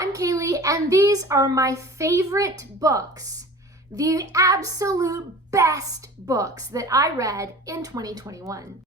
I'm Kaylee, and these are my favorite books. The absolute best books that I read in 2021.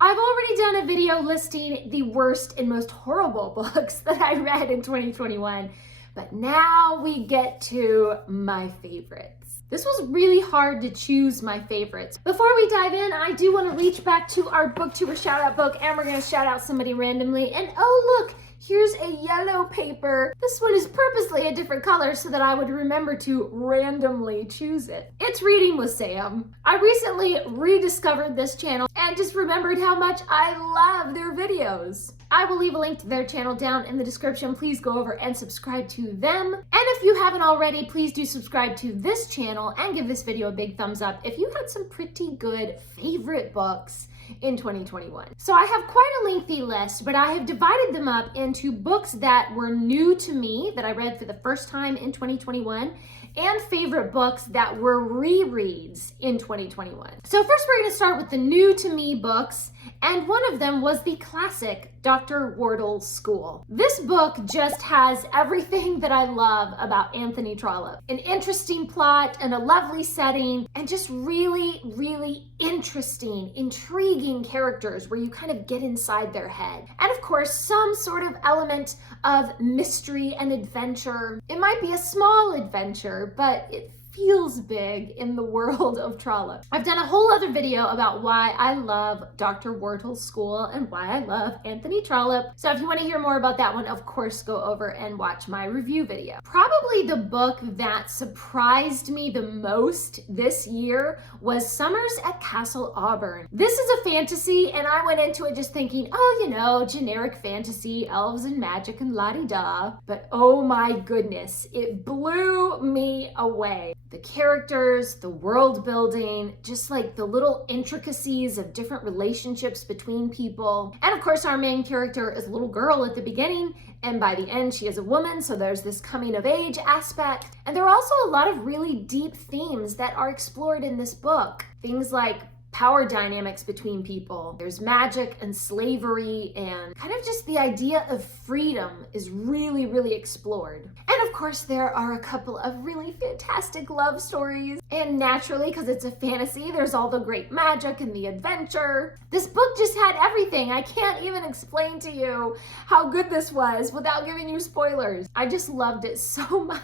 I've already done a video listing the worst and most horrible books that I read in 2021, but now we get to my favorites. This was really hard to choose my favorites. Before we dive in, I do want to reach back to our Booktuber Shoutout book, and we're going to shout out somebody randomly. And oh look, here's a yellow paper. This one is purposely a different color so that I would remember to randomly choose it. It's Reading with Sam. I recently rediscovered this channel and just remembered how much I love their videos. I will leave a link to their channel down in the description. Please go over and subscribe to them. And if you haven't already, please do subscribe to this channel and give this video a big thumbs up if you had some pretty good favorite books in 2021. So I have quite a lengthy list, but I have divided them up into books that were new to me that I read for the first time in 2021 and favorite books that were rereads in 2021. So first we're going to start with the new to me books, and one of them was the classic Dr. Wardle's School. This book just has everything that I love about Anthony Trollope. An interesting plot and a lovely setting, and just really, really interesting, intriguing characters where you kind of get inside their head. And of course, some sort of element of mystery and adventure. It might be a small adventure, but it feels big in the world of Trollope. I've done a whole other video about why I love Dr. Wardle's School and why I love Anthony Trollope. So if you want to hear more about that one, of course, go over and watch my review video. Probably the book that surprised me the most this year was Summers at Castle Auburn. This is a fantasy, and I went into it just thinking, oh, you know, generic fantasy, elves and magic and la-di-da. But oh my goodness, it blew me away. The characters, the world building, just like the little intricacies of different relationships between people. And of course, our main character is a little girl at the beginning, and by the end, she is a woman, so there's this coming of age aspect. And there are also a lot of really deep themes that are explored in this book. Things like power dynamics between people. There's magic and slavery, and kind of just the idea of freedom is really, really explored. And of course, there are a couple of really fantastic love stories. And naturally, because it's a fantasy, there's all the great magic and the adventure. This book just had everything. I can't even explain to you how good this was without giving you spoilers. I just loved it so much.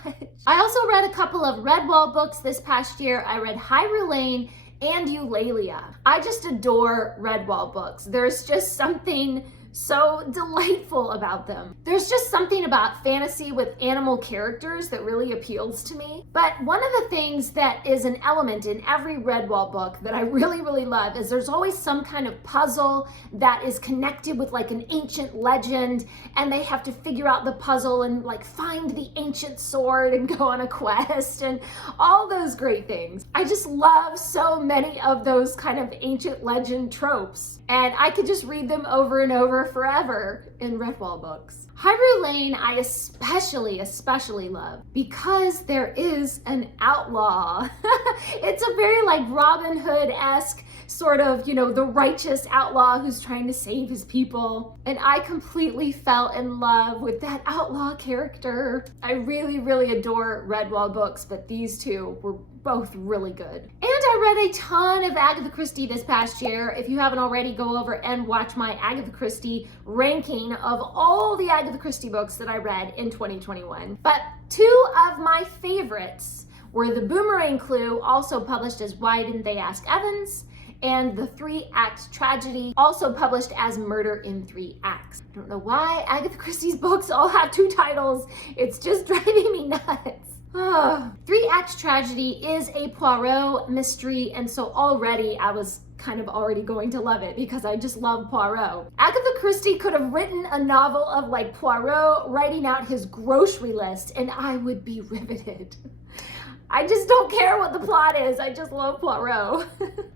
I also read a couple of Redwall books this past year. I read Hyrule Lane and Eulalia. I just adore Redwall books. There's just something so delightful about them. There's just something about fantasy with animal characters that really appeals to me. But one of the things that is an element in every Redwall book that I really, really love is there's always some kind of puzzle that is connected with like an ancient legend, and they have to figure out the puzzle and like find the ancient sword and go on a quest and all those great things. I just love so many of those kind of ancient legend tropes, and I could just read them over and over forever in Redwall books. Hyrule Lane I especially love because there is an outlaw. It's a very like Robin Hood-esque sort of, you know, the righteous outlaw who's trying to save his people. And I completely fell in love with that outlaw character. I really, really adore Redwall books, but these two were both really good. And I read a ton of Agatha Christie this past year. If you haven't already, go over and watch my Agatha Christie ranking of all the Agatha Christie books that I read in 2021. But two of my favorites were The Boomerang Clue, also published as Why Didn't They Ask Evans, and The 3-Act Tragedy, also published as Murder in 3 Acts. I don't know why Agatha Christie's books all have two titles. It's just driving me nuts. 3-Act Tragedy is a Poirot mystery, and so already I was kind of already going to love it because I just love Poirot. Agatha Christie could have written a novel of like Poirot writing out his grocery list, and I would be riveted. I just don't care what the plot is. I just love Poirot.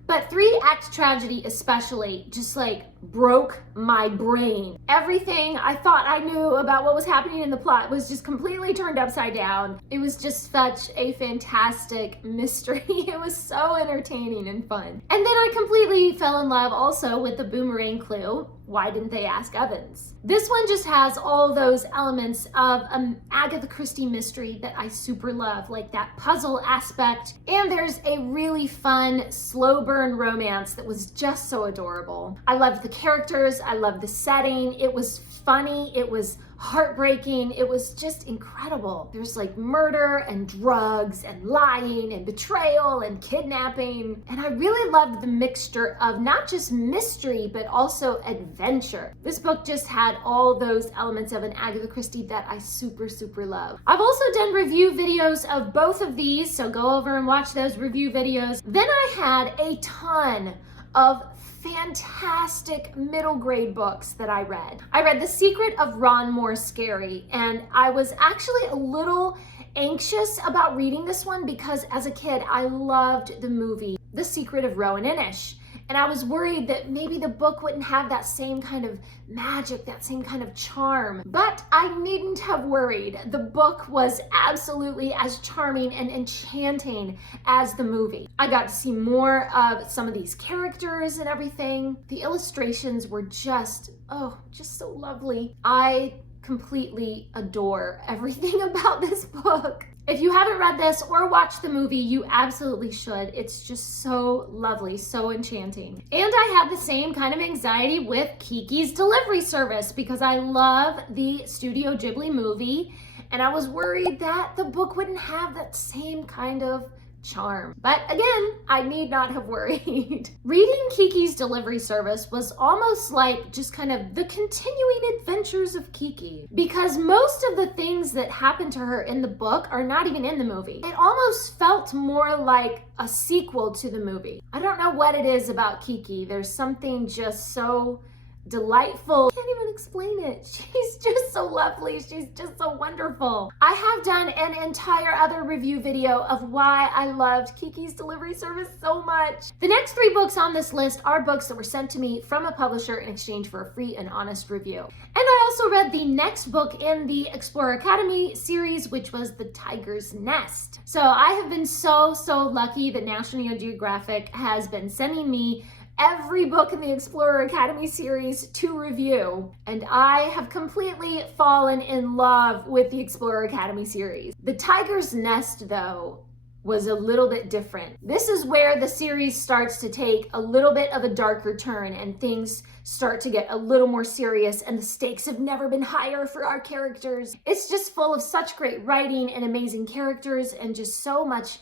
But 3-act tragedy especially just like broke my brain. Everything I thought I knew about what was happening in the plot was just completely turned upside down. It was just such a fantastic mystery. It was so entertaining and fun. And then I completely fell in love also with the boomerang clue. Why didn't they ask Evans? This one just has all those elements of Agatha Christie mystery that I super love, like that puzzle aspect. And there's a really fun slow burn romance that was just so adorable. I loved the characters, I loved the setting. It was funny, it was heartbreaking, it was just incredible. There's like murder and drugs and lying and betrayal and kidnapping. And I really loved the mixture of not just mystery, but also adventure. This book just had all those elements of an Agatha Christie that I super, super love. I've also done review videos of both of these, so go over and watch those review videos. Then I had a ton of fantastic middle grade books that I read. I read The Secret of Ron Moore's Skerry, and I was actually a little anxious about reading this one because as a kid, I loved the movie The Secret of Rowan Inish. And I was worried that maybe the book wouldn't have that same kind of magic, that same kind of charm. But I needn't have worried. The book was absolutely as charming and enchanting as the movie. I got to see more of some of these characters and everything. The illustrations were just so lovely. I completely adore everything about this book. If you haven't read this or watched the movie, you absolutely should. It's just so lovely, so enchanting. And I had the same kind of anxiety with Kiki's Delivery Service because I love the Studio Ghibli movie, and I was worried that the book wouldn't have that same kind of charm. But again, I need not have worried. Reading Kiki's Delivery Service was almost like just kind of the continuing adventures of Kiki, because most of the things that happen to her in the book are not even in the movie. It almost felt more like a sequel to the movie. I don't know what it is about Kiki. There's something just so delightful. I can't even explain it. She's just so lovely. She's just so wonderful. I have done an entire other review video of why I loved Kiki's Delivery Service so much. The next 3 books on this list are books that were sent to me from a publisher in exchange for a free and honest review. And I also read the next book in the Explorer Academy series, which was The Tiger's Nest. So I have been so lucky that National Geographic has been sending me every book in the Explorer Academy series to review, and I have completely fallen in love with the Explorer Academy series. The Tiger's Nest, though, was a little bit different. This is where the series starts to take a little bit of a darker turn and things start to get a little more serious, and the stakes have never been higher for our characters. It's just full of such great writing and amazing characters and just so much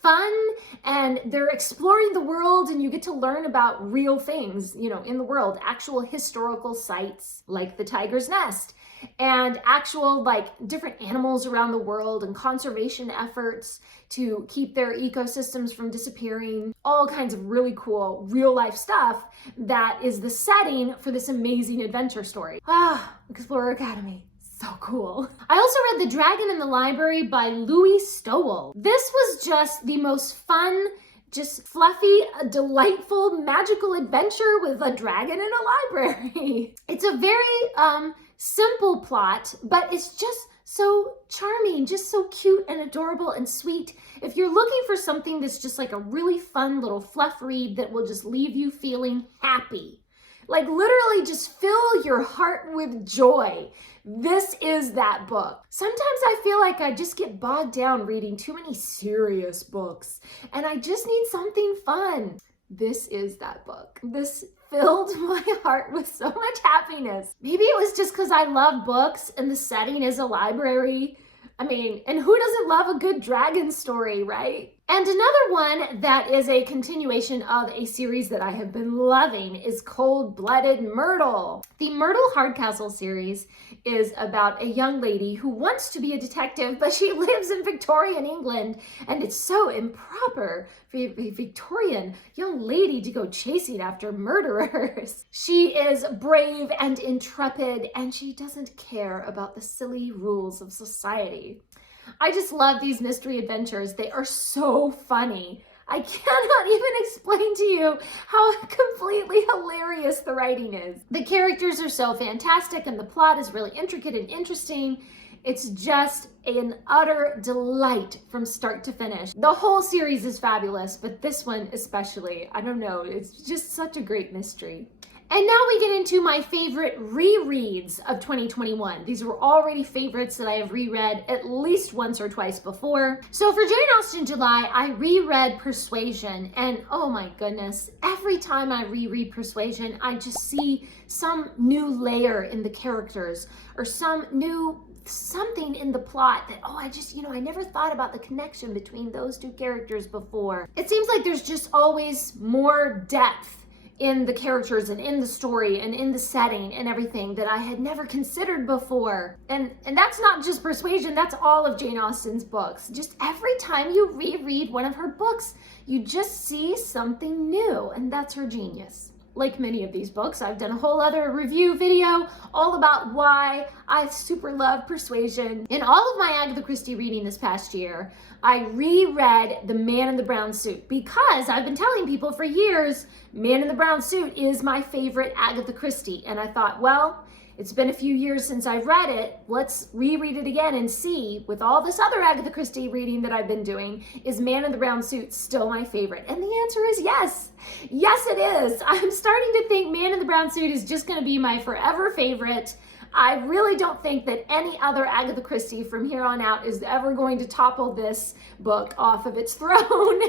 fun, and they're exploring the world, and you get to learn about real things, in the world, actual historical sites like the Tiger's Nest, and actual different animals around the world, and conservation efforts to keep their ecosystems from disappearing, all kinds of really cool real life stuff that is the setting for this amazing adventure story. Explorer Academy. So cool. I also read The Dragon in the Library by Louis Stowell. This was just the most fun, just fluffy, delightful, magical adventure with a dragon in a library. It's a very simple plot, but it's just so charming, just so cute and adorable and sweet. If you're looking for something that's just like a really fun little fluff read that will just leave you feeling happy, like literally just fill your heart with joy, this is that book. Sometimes I feel like I just get bogged down reading too many serious books, and I just need something fun. This is that book. This filled my heart with so much happiness. Maybe it was just because I love books and the setting is a library. I mean, and who doesn't love a good dragon story, right? And another one that is a continuation of a series that I have been loving is Cold-Blooded Myrtle. The Myrtle Hardcastle series is about a young lady who wants to be a detective, but she lives in Victorian England, and it's so improper for a Victorian young lady to go chasing after murderers. She is brave and intrepid, and she doesn't care about the silly rules of society. I just love these mystery adventures. They are so funny. I cannot even explain to you how completely hilarious the writing is. The characters are so fantastic and the plot is really intricate and interesting. It's just an utter delight from start to finish. The whole series is fabulous, but this one especially, I don't know, it's just such a great mystery. And now we get into my favorite rereads of 2021. These were already favorites that I have reread at least once or twice before. So for Jane Austen July, I reread Persuasion, and oh my goodness, every time I reread Persuasion, I just see some new layer in the characters or some new something in the plot that, oh, I never thought about the connection between those two characters before. It seems like there's just always more depth in the characters and in the story and in the setting and everything that I had never considered before. And that's not just Persuasion, that's all of Jane Austen's books. Just every time you reread one of her books, you just see something new, and that's her genius. Like many of these books, I've done a whole other review video all about why I super love Persuasion. In all of my Agatha Christie reading this past year, I reread The Man in the Brown Suit because I've been telling people for years, Man in the Brown Suit is my favorite Agatha Christie. And I thought, well, it's been a few years since I've read it. Let's reread it again and see, with all this other Agatha Christie reading that I've been doing, is Man in the Brown Suit still my favorite? And the answer is yes. Yes, it is. I'm starting to think Man in the Brown Suit is just going to be my forever favorite. I really don't think that any other Agatha Christie from here on out is ever going to topple this book off of its throne.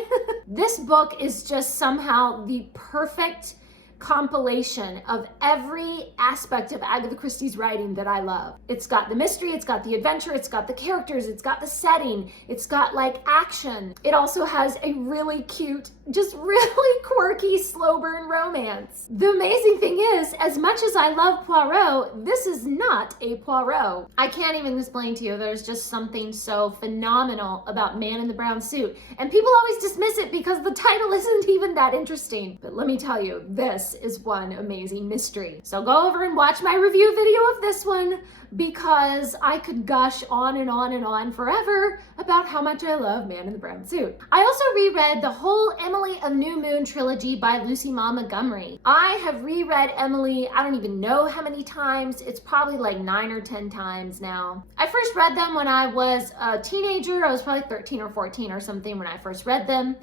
This book is just somehow the perfect compilation of every aspect of Agatha Christie's writing that I love. It's got the mystery, it's got the adventure, it's got the characters, it's got the setting, it's got like action. It also has a really cute, just really quirky slow burn romance. The amazing thing is, as much as I love Poirot, this is not a Poirot. I can't even explain to you, there's just something so phenomenal about Man in the Brown Suit. And people always dismiss it because the title isn't even that interesting. But let me tell you, this is one amazing mystery. So go over and watch my review video of this one, because I could gush on and on and on forever about how much I love Man in the Brown Suit. I also reread the whole Emily of New Moon trilogy by Lucy Maud Montgomery. I have reread Emily, I don't even know how many times. It's probably like 9 or 10 times now. I first read them when I was a teenager. I was probably 13 or 14 or something when I first read them.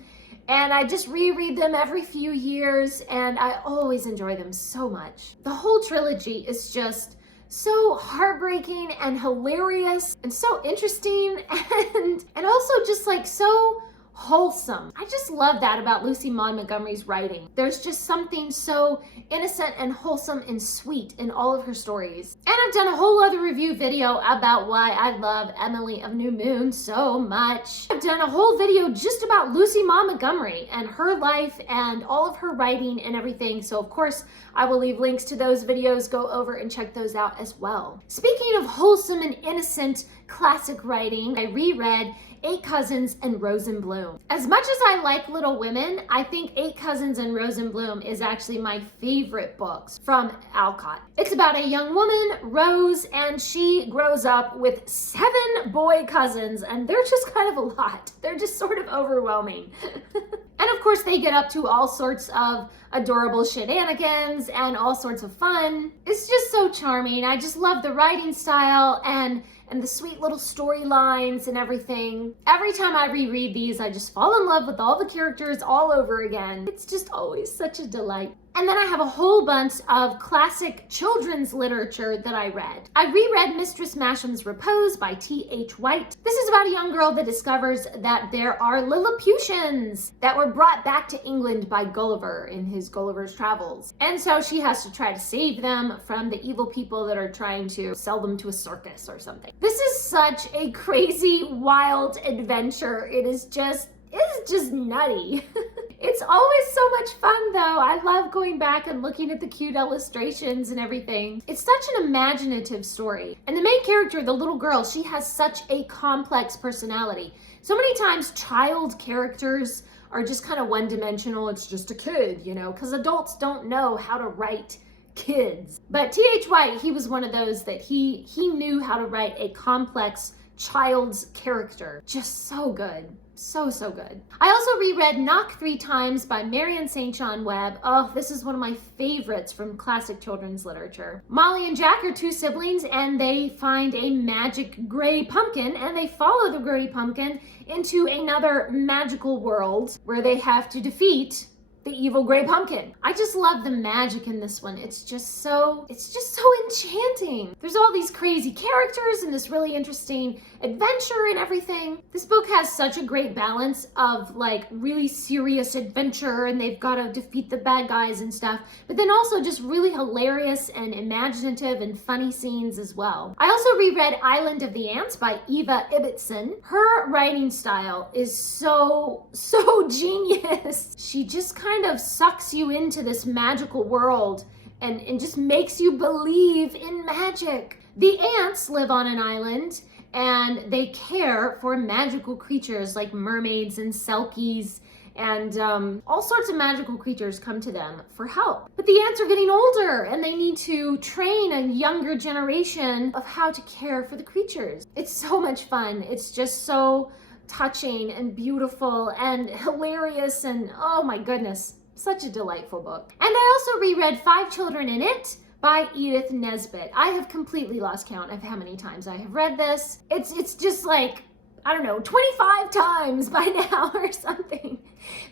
And I just reread them every few years, and I always enjoy them so much. The whole trilogy is just so heartbreaking and hilarious and so interesting and also just like so wholesome. I just love that about Lucy Maud Montgomery's writing. There's just something so innocent and wholesome and sweet in all of her stories. And I've done a whole other review video about why I love Emily of New Moon so much. I've done a whole video just about Lucy Maud Montgomery and her life and all of her writing and everything. So of course, I will leave links to those videos. Go over and check those out as well. Speaking of wholesome and innocent classic writing, I reread 8 Cousins and Rose in Bloom. As much as I like Little Women, I think 8 Cousins and Rose in Bloom is actually my favorite books from Alcott. It's about a young woman, Rose, and she grows up with 7 boy cousins, and they're just kind of a lot. They're just sort of overwhelming. And of course, they get up to all sorts of adorable shenanigans and all sorts of fun. It's just so charming. I just love the writing style and the sweet little storylines and everything. Every time I reread these, I just fall in love with all the characters all over again. It's just always such a delight. And then I have a whole bunch of classic children's literature that I read. I reread Mistress Masham's Repose by T.H. White. This is about a young girl that discovers that there are Lilliputians that were brought back to England by Gulliver in his Gulliver's Travels. And so she has to try to save them from the evil people that are trying to sell them to a circus or something. This is such a crazy, wild adventure. It's just nutty. It's always so much fun though. I love going back and looking at the cute illustrations and everything. It's such an imaginative story. And the main character, the little girl, she has such a complex personality. So many times child characters are just kind of one-dimensional. It's just a kid, you know, because adults don't know how to write kids. But T.H. White, he was one of those that he knew how to write a complex child's character. Just so good. So, so good. I also reread Knock 3 Times by Marion St. John Webb. Oh, this is one of my favorites from classic children's literature. Molly and Jack are 2 siblings and they find a magic gray pumpkin and they follow the gray pumpkin into another magical world where they have to defeat the evil gray pumpkin. I just love the magic in this one. It's just so enchanting. There's all these crazy characters and this really interesting adventure and everything. This book has such a great balance of like really serious adventure and they've got to defeat the bad guys and stuff, but then also just really hilarious and imaginative and funny scenes as well. I also reread Island of the Ants by Eva Ibbotson. Her writing style is so genius. She just kind of sucks you into this magical world and just makes you believe in magic. The ants live on an island and they care for magical creatures like mermaids and selkies and all sorts of magical creatures come to them for help. But the ants are getting older and they need to train a younger generation of how to care for the creatures. It's so much fun. It's just so touching and beautiful and hilarious and oh my goodness, such a delightful book. And I also reread 5 Children in It by Edith Nesbit. I have completely lost count of how many times I have read this. It's just like, I don't know, 25 times by now or something.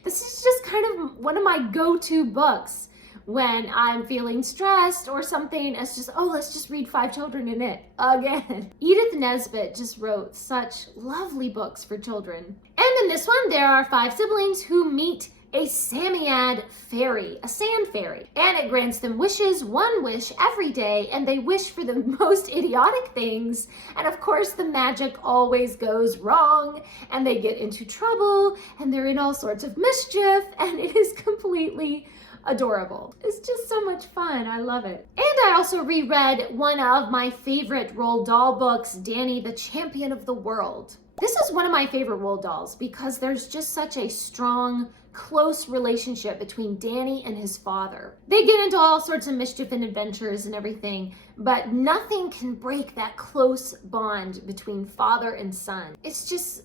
This is just kind of one of my go-to books when I'm feeling stressed or something. It's just, oh, let's just read 5 Children in It again. Edith Nesbit just wrote such lovely books for children. And in this one, there are 5 siblings who meet a Samiad fairy, a sand fairy, and it grants them wishes, 1 wish every day, and they wish for the most idiotic things, and of course the magic always goes wrong, and they get into trouble, and they're in all sorts of mischief, and it is completely adorable. It's just so much fun. I love it. And I also reread one of my favorite Roald Dahl books, Danny the Champion of the World. This is one of my favorite Roald Dahls because there's just such a strong, close relationship between Danny and his father. They get into all sorts of mischief and adventures and everything, but nothing can break that close bond between father and son. It's just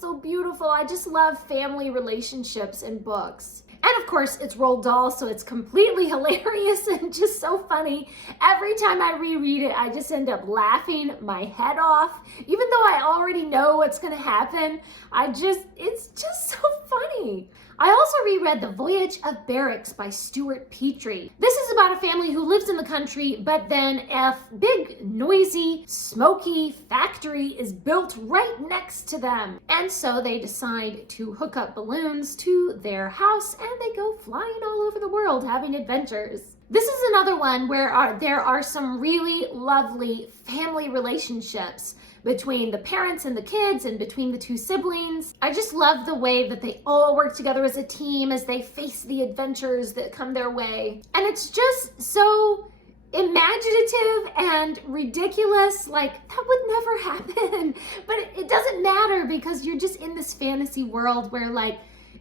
so beautiful. I just love family relationships in books. And of course, it's Roald Dahl, so it's completely hilarious and just so funny. Every time I reread it, I just end up laughing my head off. Even though I already know what's gonna happen, it's just so funny. I also reread The Voyage of Barracks by Stuart Petrie. This is about a family who lives in the country, but then a big, noisy, smoky factory is built right next to them. And so they decide to hook up balloons to their house and they go flying all over the world having adventures. This is another one where there are some really lovely family relationships between the parents and the kids and between the 2 siblings. I just love the way that they all work together as a team as they face the adventures that come their way. And it's just so imaginative and ridiculous, like that would never happen. But it doesn't matter because you're just in this fantasy world where like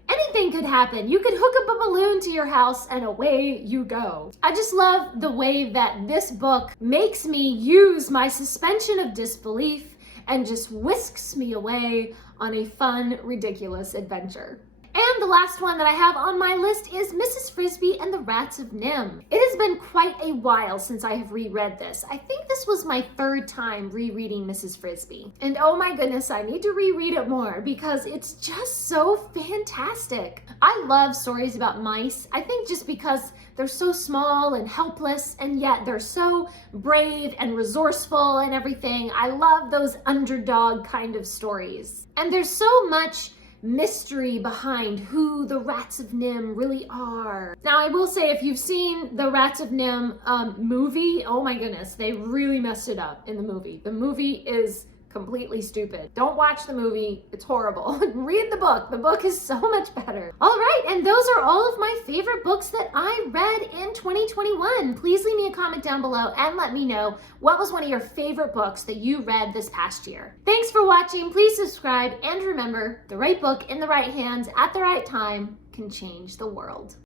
anything could happen. You could hook up a balloon to your house and away you go. I just love the way that this book makes me use my suspension of disbelief and just whisks me away on a fun, ridiculous adventure. And the last one that I have on my list is Mrs. Frisby and the Rats of NIMH. It has been quite a while since I have reread this. I think this was my 3rd time rereading Mrs. Frisby. And oh my goodness, I need to reread it more because it's just so fantastic. I love stories about mice. I think just because they're so small and helpless and yet they're so brave and resourceful and everything. I love those underdog kind of stories. And there's so much mystery behind who the Rats of NIMH really are. Now, I will say, if you've seen the Rats of NIMH movie, oh my goodness, they really messed it up in the movie. The movie is completely stupid. Don't watch the movie. It's horrible. Read the book. The book is so much better. All right, and those are all of my favorite books that I read in 2021. Please leave me a comment down below and let me know what was one of your favorite books that you read this past year. Thanks for watching. Please subscribe and remember, the right book in the right hands at the right time can change the world.